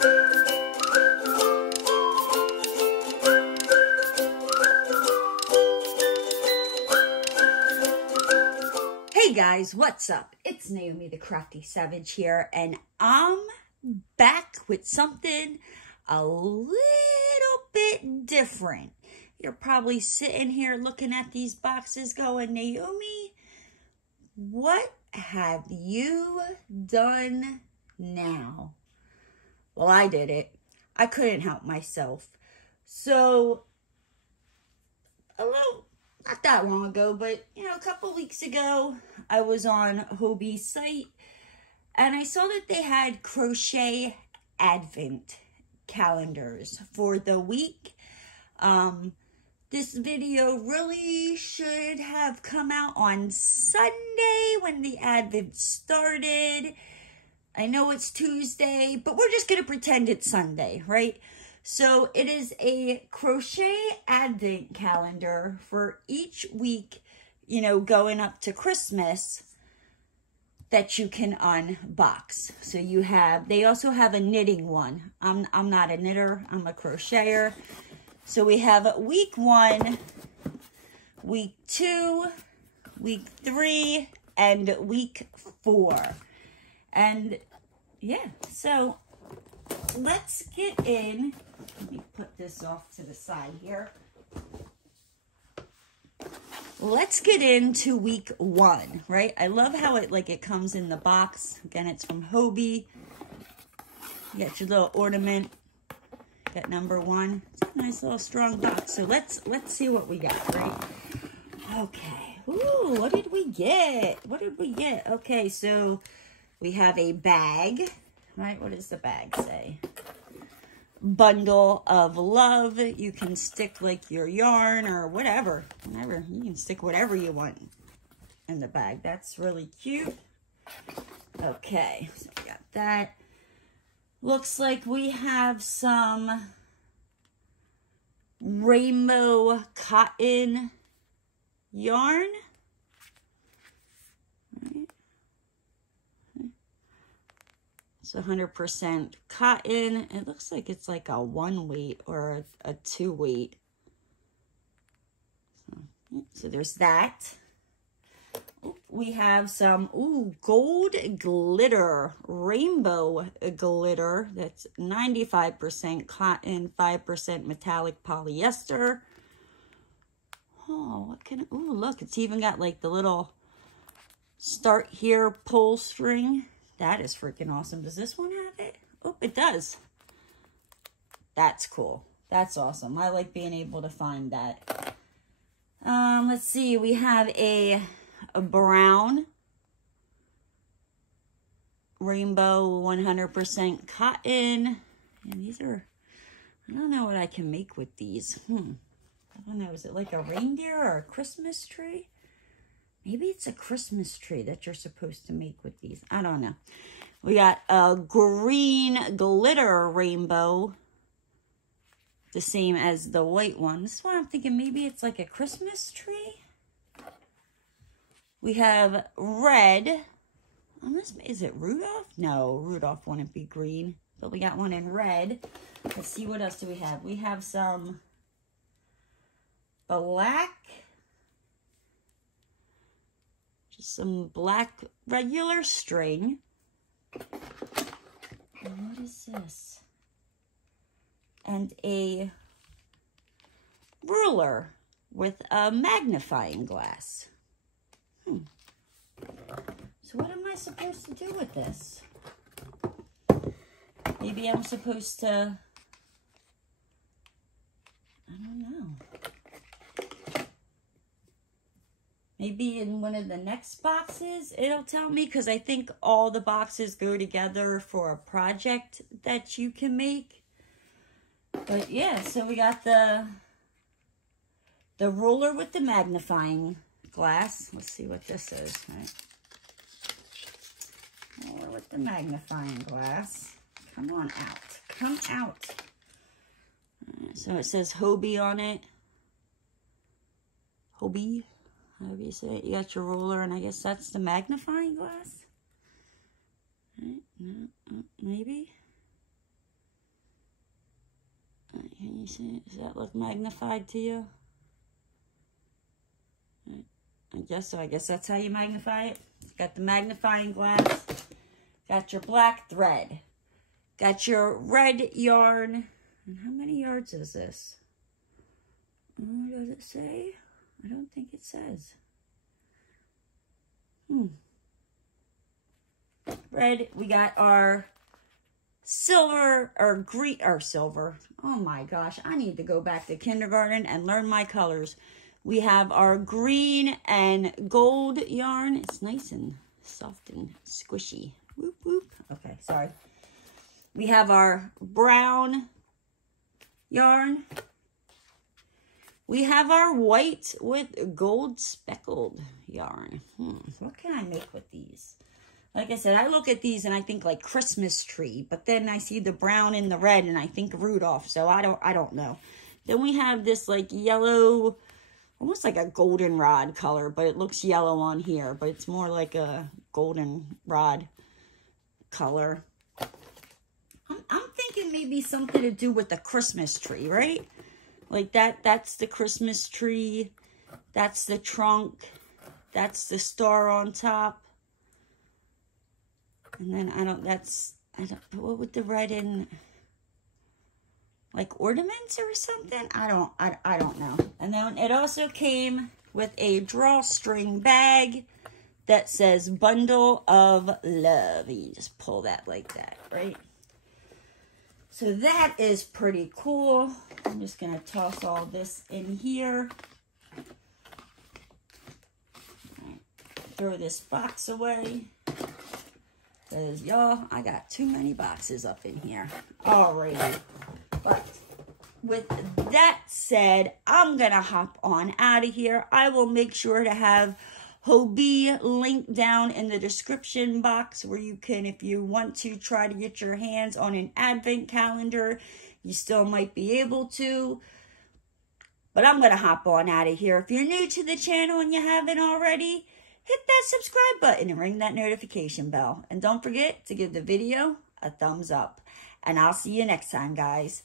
Hey guys, what's up? It's Naomi the Crafty Savage here, and I'm back with something a little bit different. You're probably sitting here looking at these boxes going, Naomi, what have you done now? Well, I did it. I couldn't help myself. So, not that long ago, but, a couple weeks ago, I was on Hobbii's site, and I saw that they had crochet Advent calendars for the week. This video really should have come out on Sunday when the Advent started. I know it's Tuesday, but we're just going to pretend it's Sunday, right? So it is a crochet Advent calendar for each week, going up to Christmas that you can unbox. So they also have a knitting one. I'm not a knitter, I'm a crocheter. So we have week 1, week 2, week 3, and week 4. And yeah, so let's get in. Let me put this off to the side here. Let's get into week 1, right? I love how it comes in the box. Again, it's from Hobbii. You got your little ornament. Got number 1. It's a nice little strong box. So let's see what we got, right? Okay. Ooh, what did we get? What did we get? Okay, so we have a bag, right? What does the bag say? Bundle of love. You can stick your yarn or whatever. You can stick whatever you want in the bag. That's really cute. Okay, so we got that. Looks like we have some rainbow cotton yarn. It's 100% cotton. It looks like it's like a 1 weight or a 2 weight. So there's that. We have some, gold glitter, rainbow glitter. That's 95% cotton, 5% metallic polyester. Oh, look, it's even got the little start here pull string. That is freaking awesome. Does this one have it? Oh, it does. That's cool. That's awesome. I like being able to find that. Let's see. We have a brown rainbow 100% cotton. And these are, I don't know what I can make with these. I don't know. Is it like a reindeer or a Christmas tree? Maybe it's a Christmas tree that you're supposed to make with these. I don't know. We got a green glitter rainbow. The same as the white one. This one I'm thinking maybe it's like a Christmas tree. We have red. Is it Rudolph? No, Rudolph wouldn't be green. But we got one in red. Let's see, what else do we have? We have some black. Some black regular string. And what is this? And a ruler with a magnifying glass. So what am I supposed to do with this? Maybe I'm supposed to, I don't know. Maybe in one of the next boxes, it'll tell me, because I think all the boxes go together for a project that you can make. But yeah, so we got the ruler with the magnifying glass. Let's see what this is, right? Ruler with the magnifying glass. Come on out. Come out. So it says Hobbii on it. Hobbii. However you say it. You got your ruler, and I guess that's the magnifying glass. Right? No, maybe. You see, does that look magnified to you? I guess so. I guess that's how you magnify it. Got the magnifying glass. Got your black thread. Got your red yarn. And how many yards is this? Oh, does it say? I don't think it says. Red. We got our silver or green or silver. Oh my gosh. I need to go back to kindergarten and learn my colors. We have our green and gold yarn. It's nice and soft and squishy. Whoop, whoop. Okay, sorry. We have our brown yarn. We have our white with gold speckled yarn. What can I make with these? Like I said, I look at these and I think like Christmas tree, but then I see the brown and the red and I think Rudolph, so I don't know. Then we have this like yellow, almost like a goldenrod color, but it looks yellow on here, but it's more like a goldenrod color. I'm thinking maybe something to do with the Christmas tree, right? Like that's the Christmas tree. That's the trunk. That's the star on top. And then what with the red and like ornaments or something? I don't know. And then it also came with a drawstring bag that says Bundle of Love. And you just pull that like that, right? So that is pretty cool. I'm just going to toss all this in here. Throw this box away. Because, y'all, I got too many boxes up in here already. But with that said, I'm going to hop on out of here. I will make sure to have Hobbii linked down in the description box where you can, if you want to try to get your hands on an advent calendar, you still might be able to. But I'm going to hop on out of here. If you're new to the channel and you haven't already, hit that subscribe button and ring that notification bell. And don't forget to give the video a thumbs up. And I'll see you next time, guys.